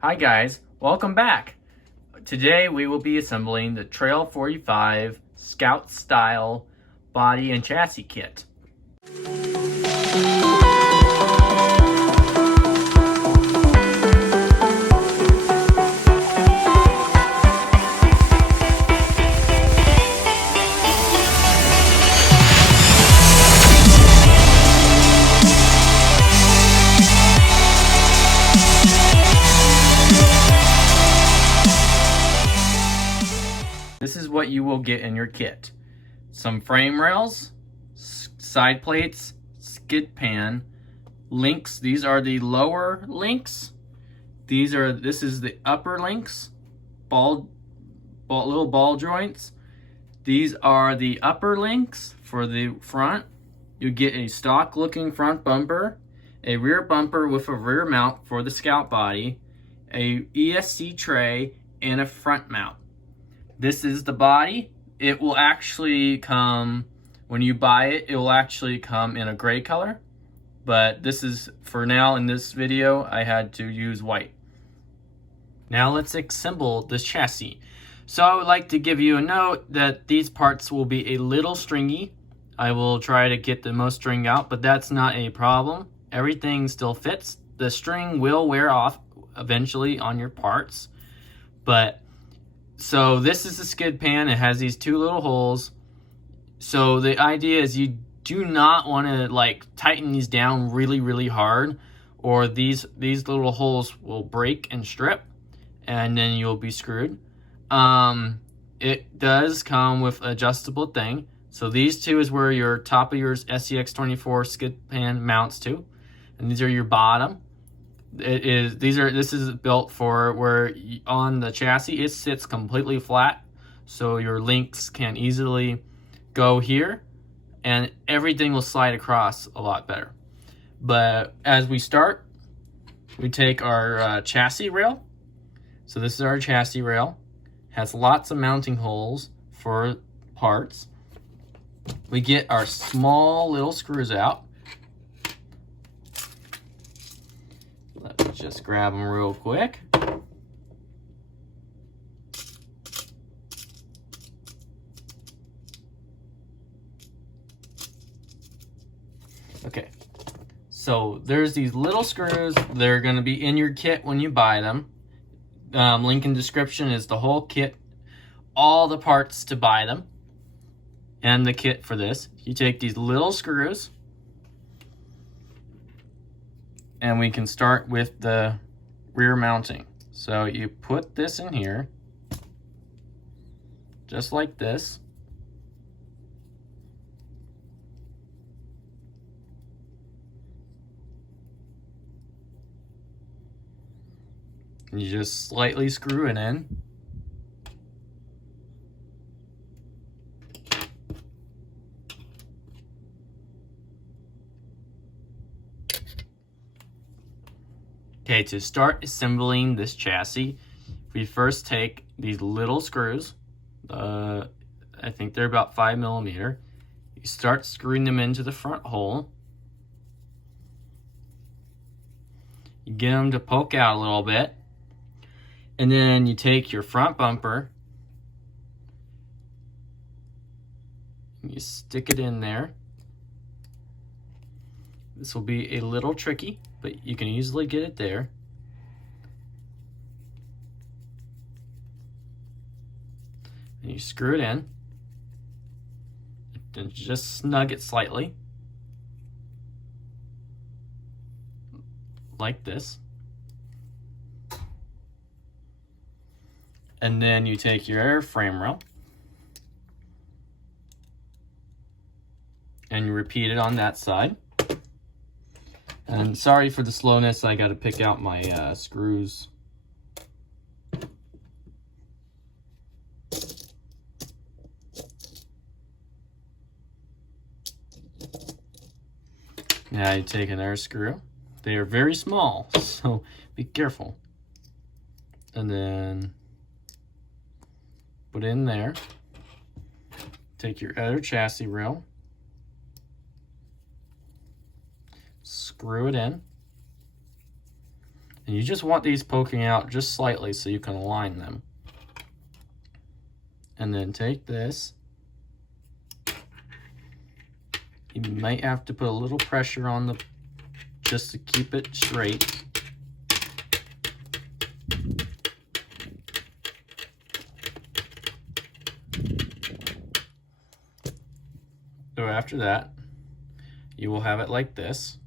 Hi guys, welcome back. Today we will be assembling the Trail45 Scout-Style body and chassis kit. This is what you will get in your kit. Some frame rails, side plates, skid pan, links. These are the lower links. This is the upper links, little ball joints. These are the upper links for the front. You get a stock looking front bumper, a rear bumper with a rear mount for the Scout body, a ESC tray, and a front mount. This is the body. It will actually come, when you buy it, it will actually come in a gray color. But this is, for now in this video, I had to use white. Now let's assemble this chassis. So I would like to give you a note that these parts will be a little stringy. I will try to get the most string out, but that's not a problem. Everything still fits. The string will wear off eventually on your parts, so this is the skid pan. It has these two little holes. So the idea is you do not want to like tighten these down really hard, or these little holes will break and strip, and then you'll be screwed. It does come with adjustable thing. So these two is where your top of your SCX24 skid pan mounts to, and these are your bottom. This is built for where on the chassis it sits completely flat, so your links can easily go here and everything will slide across a lot better. But as we start, we take our chassis rail. So this is our chassis rail. Has lots of mounting holes for parts. We get our small little screws out. Let me just grab them real quick. Okay, so there's these little screws. They're going to be in your kit when you buy them. Link in description is the whole kit, all the parts to buy them, and the kit for this. You take these little screws, and we can start with the rear mounting. So you put this in here, just like this. And you just slightly screw it in. Okay, to start assembling this chassis, we first take these little screws. I think they're about 5mm. You start screwing them into the front hole. You get them to poke out a little bit. And then you take your front bumper. And you stick it in there. This will be a little tricky, but you can easily get it there. And you screw it in. And just snug it slightly. Like this. And then you take your frame rail. And you repeat it on that side. And sorry for the slowness, I got to pick out my screws. Now you take another screw. They are very small, so be careful. And then put it in there. Take your other chassis rail. Screw it in. And you just want these poking out just slightly so you can align them. And then take this. You might have to put a little pressure on the, just to keep it straight. So after that, you will have it like this.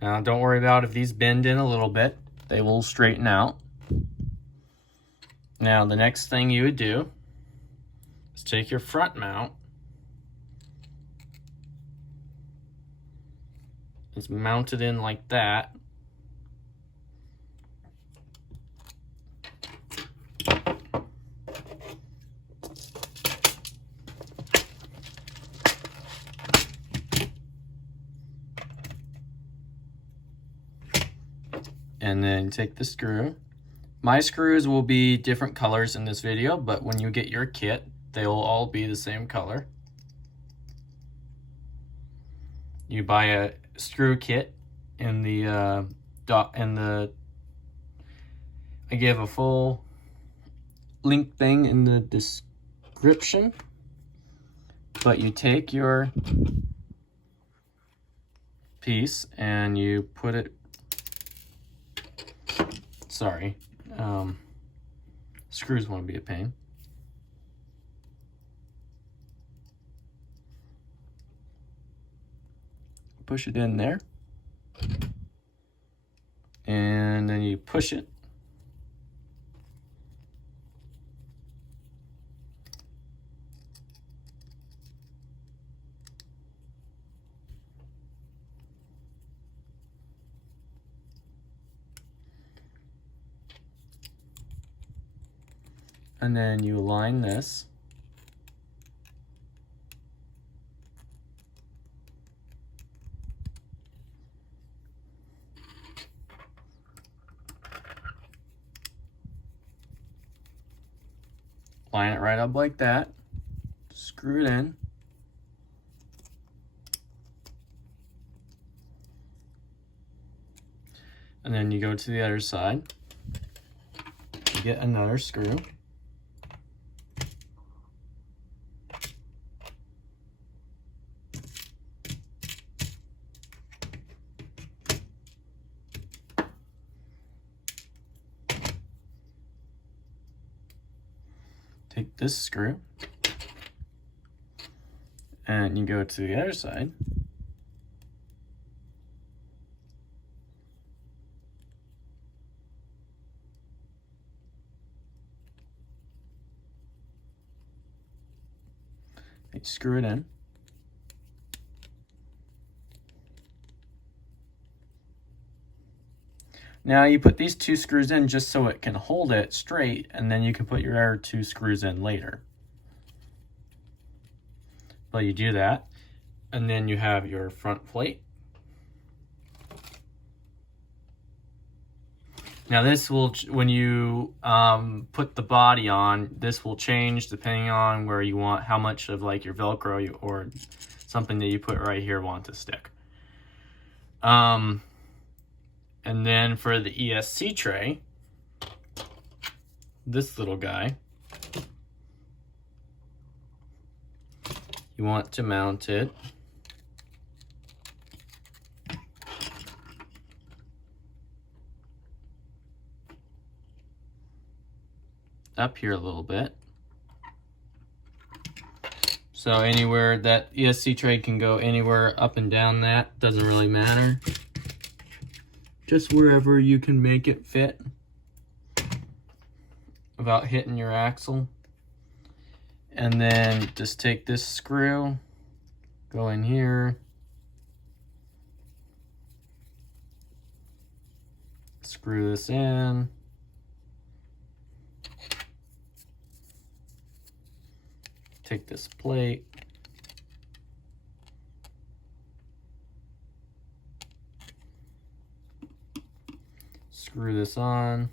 Now don't worry about if these bend in a little bit, they will straighten out. Now the next thing you would do is take your front mount, it's mounted in like that. And then take the screw. My screws will be different colors in this video, but when you get your kit, they will all be the same color. You buy a screw kit in the I give a full link thing in the description. But you take your piece and you put it, sorry, screws want to be a pain. Push it in there, and then you push it. And then you align this. Line it right up like that. Screw it in. And then you go to the other side. You get another screw. Take this screw and you go to the other side. You screw it in. Now you put these two screws in just so it can hold it straight, and then you can put your other two screws in later. But you do that, and then you have your front plate. Now this will, when you put the body on, this will change depending on where you want, how much of like your Velcro or something that you put right here want to stick. And then for the ESC tray, this little guy, you want to mount it up here a little bit. So anywhere, that ESC tray can go anywhere up and down, that doesn't really matter. Just wherever you can make it fit without hitting your axle. And then just take this screw, go in here, screw this in, take this plate, screw this on.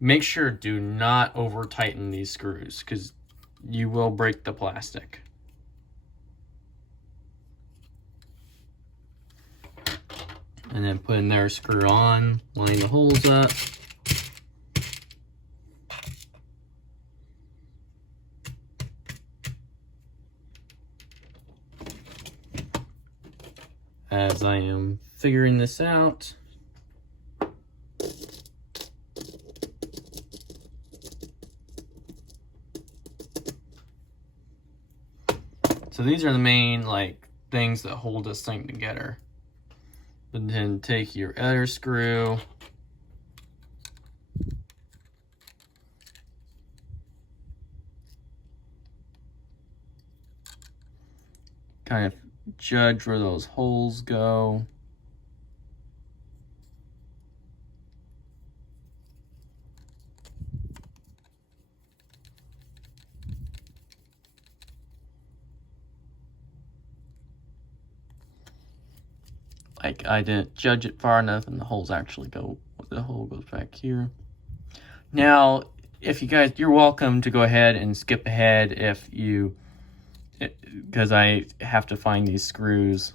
Make sure do not over tighten these screws because you will break the plastic. and then put another screw on, line the holes up. As I am figuring this out, so these are the main things that hold this thing together. But then take your other screw, kind of judge where those holes go. I didn't judge it far enough, and the holes actually go, the hole goes back here. Now, if you guys, you're welcome to go ahead and skip ahead if you, because I have to find these screws.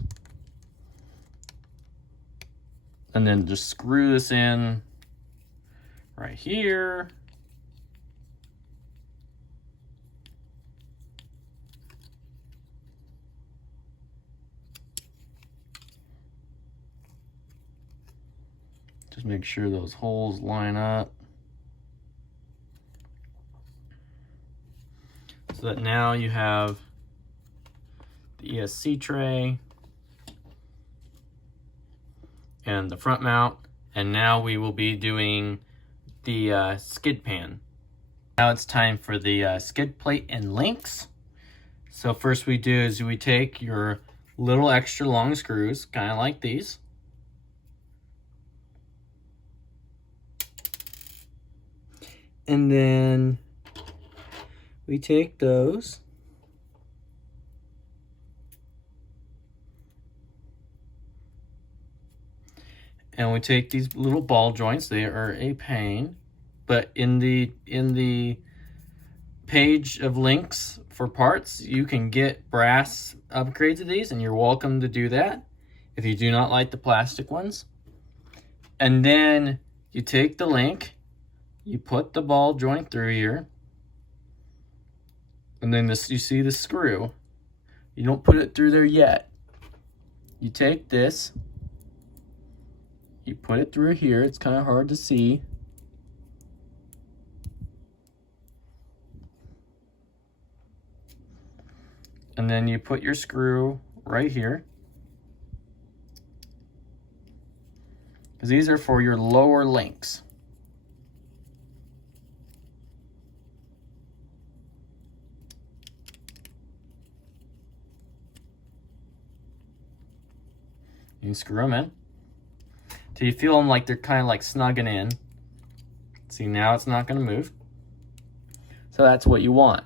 And then just screw this in right here. Just make sure those holes line up. So that now you have the ESC tray and the front mount, and now we will be doing the skid pan. Now it's time for the skid plate and links. So first we do is we take your little extra long screws, kind of like these, and then we take those and we take these little ball joints. They are a pain, but in the page of links for parts, you can get brass upgrades of these, and you're welcome to do that if you do not like the plastic ones. And then you take the link, you put the ball joint through here, and then this, you see the screw. You don't put it through there yet. You take this, you put it through here. It's kind of hard to see. And then you put your screw right here, because these are for your lower links. You screw them in till you feel them like they're kind of like snugging in. See, now it's not going to move. So that's what you want.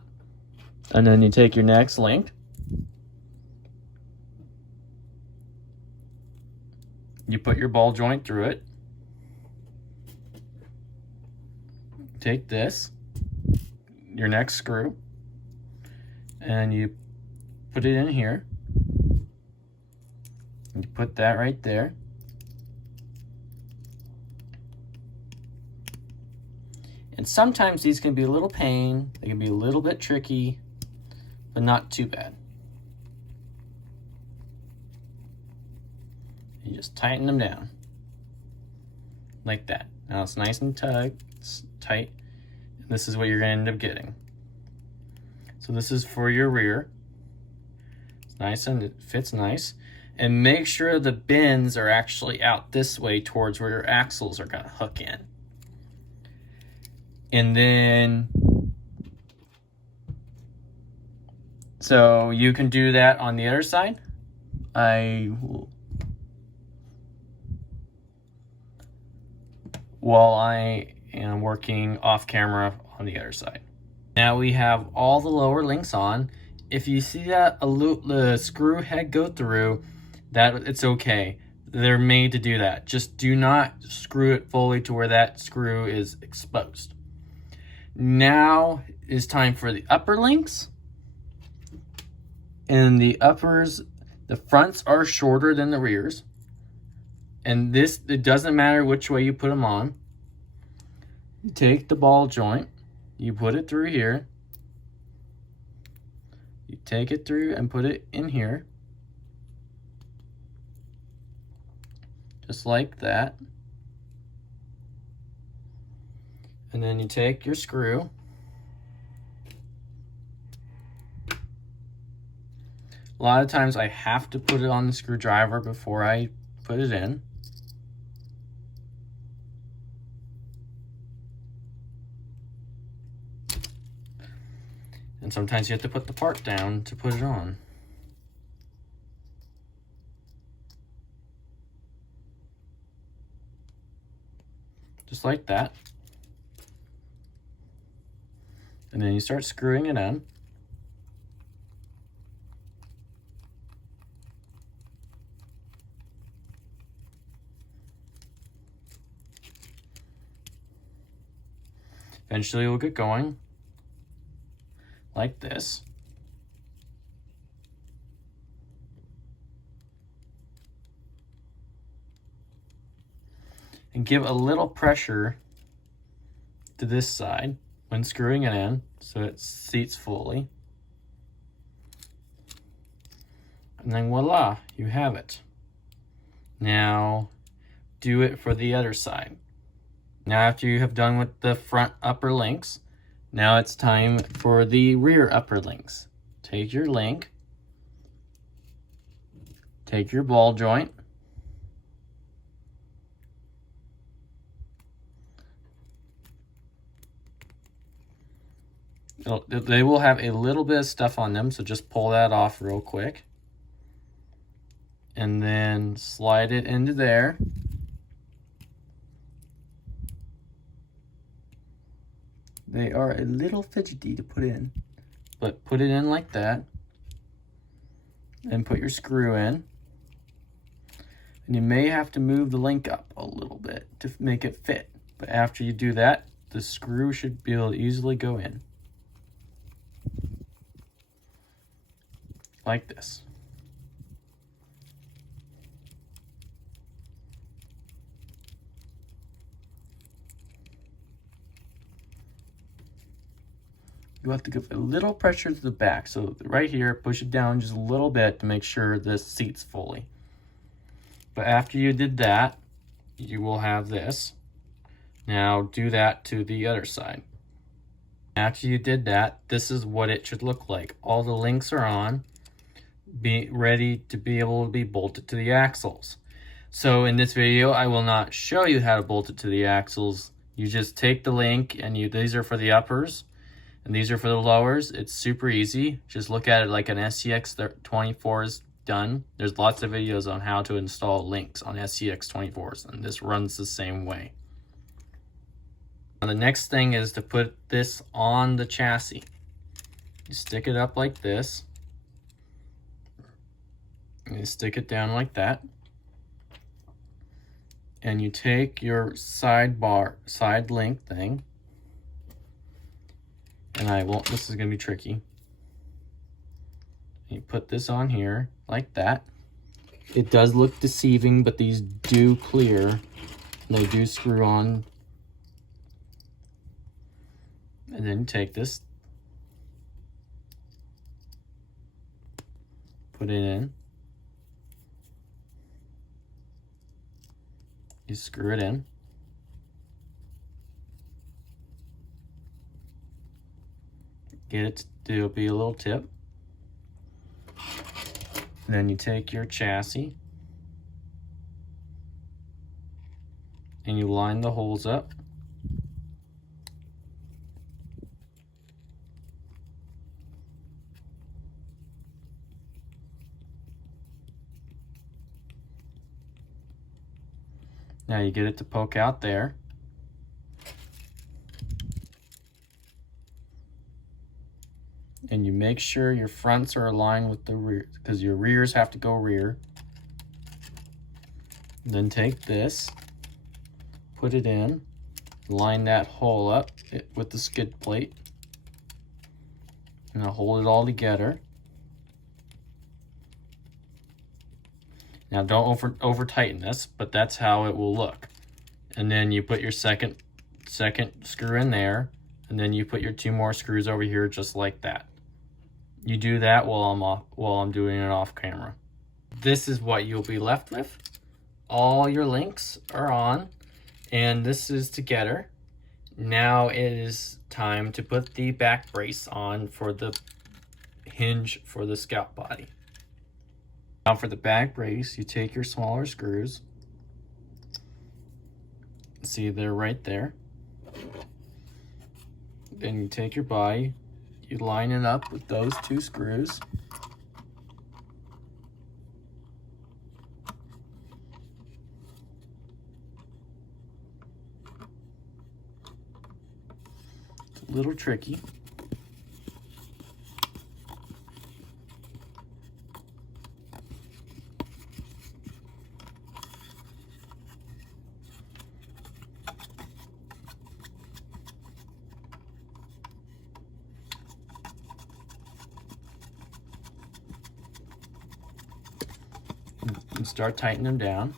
And then you take your next link, you put your ball joint through it, take this, your next screw, and you put it in here. You put that right there. And sometimes these can be a little pain. They can be a little bit tricky, but not too bad. You just tighten them down like that. Now it's nice and tight. And this is what you're going to end up getting. So this is for your rear. It's nice and it fits nice. And make sure the bins are actually out this way towards where your axles are going to hook in. And then, so you can do that on the other side. While I am working off camera on the other side. Now we have all the lower links on. If you see that the screw head go through, that it's okay. They're made to do that. Just do not screw it fully to where that screw is exposed. Now is time for the upper links. And the uppers, the fronts are shorter than the rears. And this, it doesn't matter which way you put them on. You take the ball joint, you put it through here, you take it through and put it in here, just like that. And then you take your screw, a lot of times I have to put it on the screwdriver before I put it in. And sometimes you have to put the part down to put it on. Just like that. And then you start screwing it in. Eventually it will get going like this. And give a little pressure to this side when screwing it in so it seats fully. And then voila, you have it. Now do it for the other side. Now after you have done with the front upper links, now it's time for the rear upper links. Take your link, take your ball joint, they will have a little bit of stuff on them, so just pull that off real quick. And then slide it into there. They are a little fidgety to put in, but put it in like that. And put your screw in. And you may have to move the link up a little bit to make it fit. But after you do that, the screw should be able to easily go in. Like this. You have to give a little pressure to the back. So right here, push it down just a little bit to make sure this seats fully. But after you did that, you will have this. Now do that to the other side. After you did that, this is what it should look like. All the links are on, be ready to be able to be bolted to the axles. So in this video, I will not show you how to bolt it to the axles. You just take the link and these are for the uppers and these are for the lowers. It's super easy. Just look at it like an SCX24 is done. There's lots of videos on how to install links on SCX24s, and this runs the same way. Now the next thing is to put this on the chassis. You stick it up like this. And you stick it down like that. And you take your side link thing. And this is going to be tricky. You put this on here like that. It does look deceiving, but these do clear. They do screw on. And then you take this, put it in. You screw it in. Get it to be a little tip. And then you take your chassis and you line the holes up. Now you get it to poke out there. And you make sure your fronts are aligned with the rear, because your rears have to go rear. Then take this, put it in, line that hole up with the skid plate, and I'll hold it all together. Now don't over tighten this, but that's how it will look. And then you put your second screw in there, and then you put your 2 more screws over here just like that. You do that while I'm doing it off camera. This is what you'll be left with. All your links are on, and this is together. Now it is time to put the back brace on for the hinge for the Scout body. Now for the back brace, you take your smaller screws. See, they're right there. Then you take your body, you line it up with those 2 screws. It's a little tricky. And start tightening them down.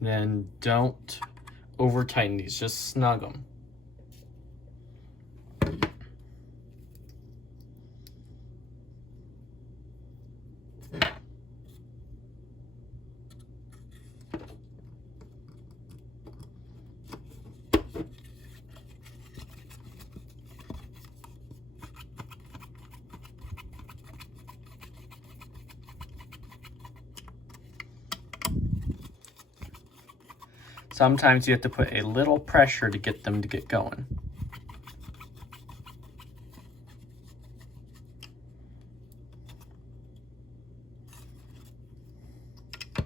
Then don't over tighten these, just snug them. Sometimes you have to put a little pressure to get them to get going. It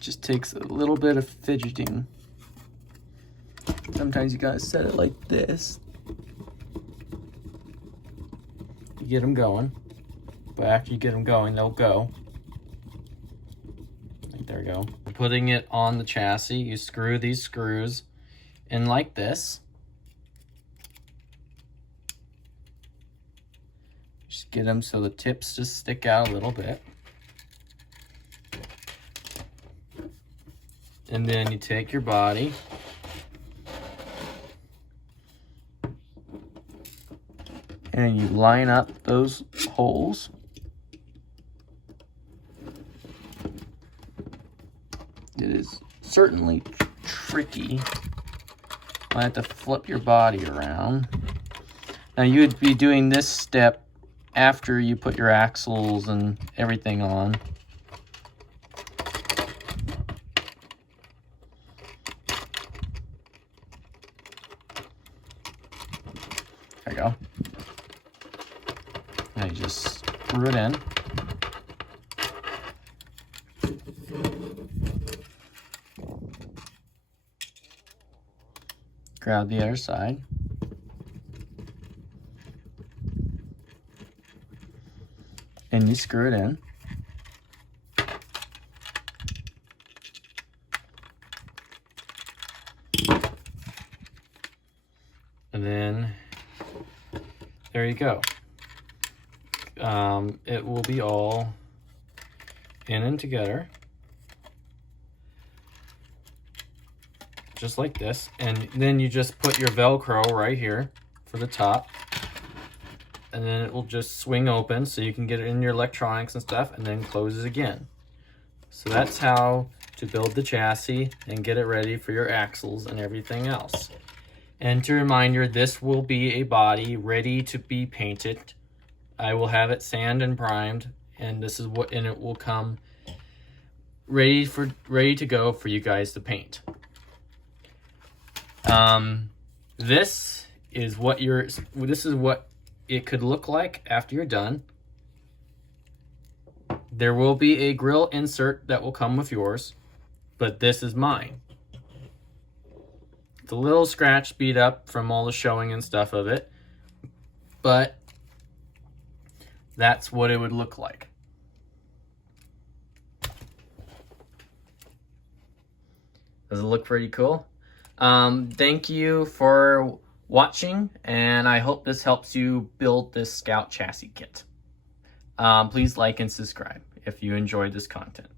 just takes a little bit of fidgeting. Sometimes you gotta set it like this. You get them going, but after you get them going, they'll go. There we go. Putting it on the chassis, you screw these screws in like this. Just get them so the tips just stick out a little bit. And then you take your body and you line up those holes. It is certainly tricky. I have to flip your body around. Now you would be doing this step after you put your axles and everything on. There you go. Now you just screw it in. Grab the other side. And you screw it in. And then there you go. It will be all in and together. Just like this, and then you just put your Velcro right here for the top, and then it will just swing open so you can get it in your electronics and stuff, and then closes again. So that's how to build the chassis and get it ready for your axles and everything else. And to remind you, this will be a body ready to be painted. I will have it sand and primed, and this is what, and it will come ready to go for you guys to paint. This is what it could look like after you're done. There will be a grill insert that will come with yours, but this is mine. It's a little scratch beat up from all the showing and stuff of it, but that's what it would look like. Does it look pretty cool? Thank you for watching, and I hope this helps you build this Scout chassis kit. Please like and subscribe if you enjoyed this content.